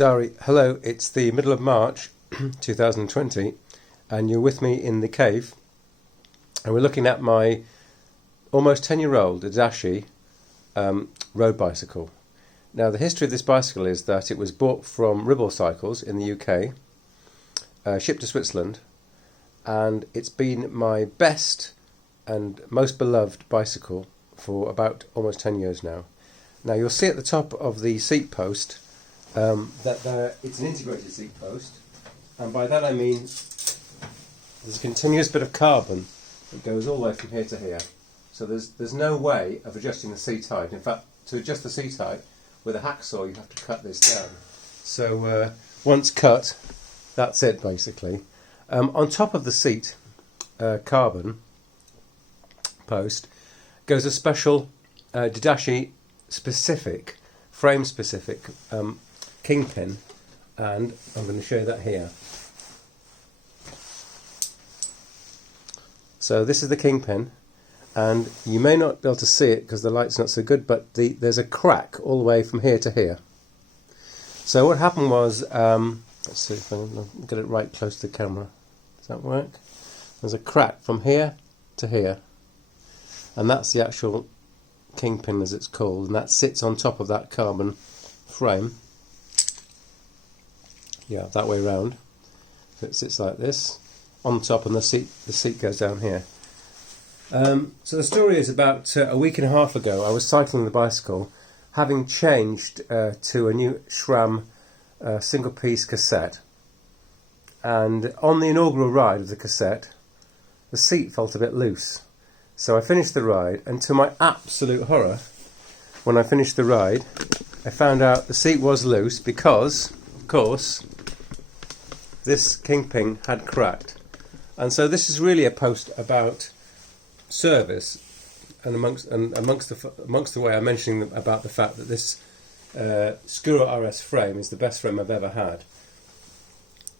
Diary, hello, it's the middle of March 2020 and you're with me in the cave and we're looking at my almost 10-year-old Didaccii road bicycle. Now the history of this bicycle is that it was bought from Ribble Cycles in the UK, shipped to Switzerland, and it's been my best and most beloved bicycle for about almost 10 years now. Now you'll see at the top of the seat post that it's an integrated seat post, and by that I mean there's a continuous bit of carbon that goes all the way from here to here. So there's no way of adjusting the seat height. In fact, to adjust the seat height with a hacksaw you have to cut this down. So once cut, that's it basically. On top of the seat carbon post goes a special Didaccii specific, frame specific kingpin, and I'm going to show you that here. So this is the kingpin, and you may not be able to see it because the light's not so good, but there's a crack all the way from here to here. So what happened was, let's see if I can get it right close to the camera. Does that work? There's a crack from here to here, and that's the actual kingpin as it's called, and that sits on top of that carbon frame. Yeah, that way round. So it sits like this on top, and the seat goes down here. So the story is about a week and a half ago I was cycling the bicycle, having changed to a new SRAM single piece cassette, and on the inaugural ride of the cassette the seat felt a bit loose. So I finished the ride, and to my absolute horror, when I finished the ride I found out the seat was loose because, of course, this kingpin had cracked. And so this is really a post about service, and amongst the way I'm mentioning about the fact that this Skuro RS frame is the best frame I've ever had.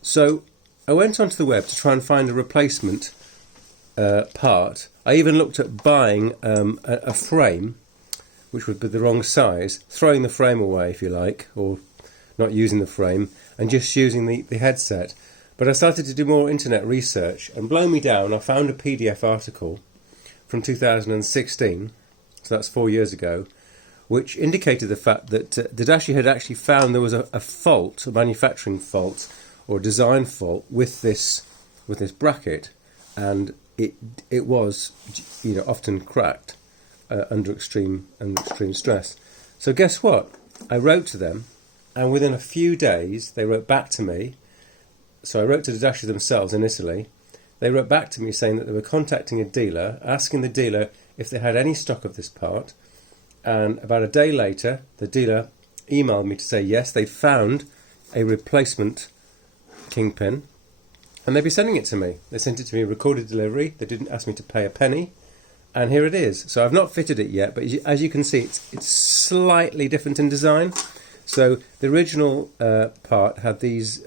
So I went onto the web to try and find a replacement part. I even looked at buying a frame which would be the wrong size, throwing the frame away if you like, or not using the frame and just using the headset. But I started to do more internet research, and blow me down, I found a PDF article from 2016, so that's 4 years ago, which indicated the fact that Didaccii had actually found there was a fault, a manufacturing fault or a design fault with this bracket, and it was, often cracked under extreme stress. So guess what? I wrote to them, and within a few days they wrote back to me. So I wrote to Didaccii themselves in Italy. They wrote back to me saying that they were contacting a dealer, asking the dealer if they had any stock of this part, and about a day later the dealer emailed me to say yes, they'd found a replacement kingpin and they'd be sending it to me. They sent it to me recorded delivery. They didn't ask me to pay a penny, and here it is. So I've not fitted it yet, but as you can see it's slightly different in design. So the original part had these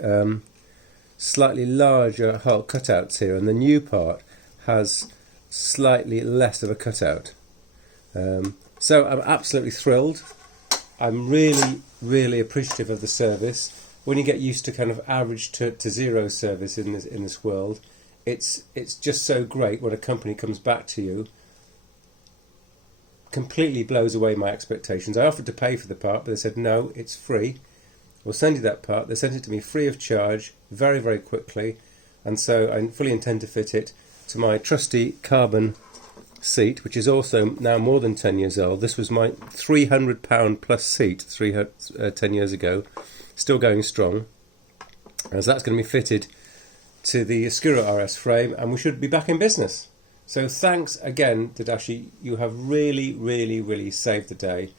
slightly larger hull cutouts here, and the new part has slightly less of a cutout. So I'm absolutely thrilled. I'm really appreciative of the service. When you get used to kind of average to zero service in this world, it's just so great when a company comes back to you. Completely blows away my expectations. I offered to pay for the part, but they said no, it's free. We'll send you that part. They sent it to me free of charge, very +quickly, and so I fully intend to fit it to my trusty carbon seat, which is also now more than 10 years old. This was my £300 plus seat 10 years ago, still going strong. And so that's going to be fitted to the Skuro RS frame, and we should be back in business. So thanks again, Didaccii. You have really saved the day.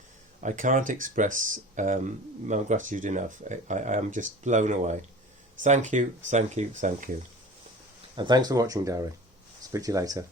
I can't express my gratitude enough. I am just blown away. Thank you. And thanks for watching, Diary. Speak to you later.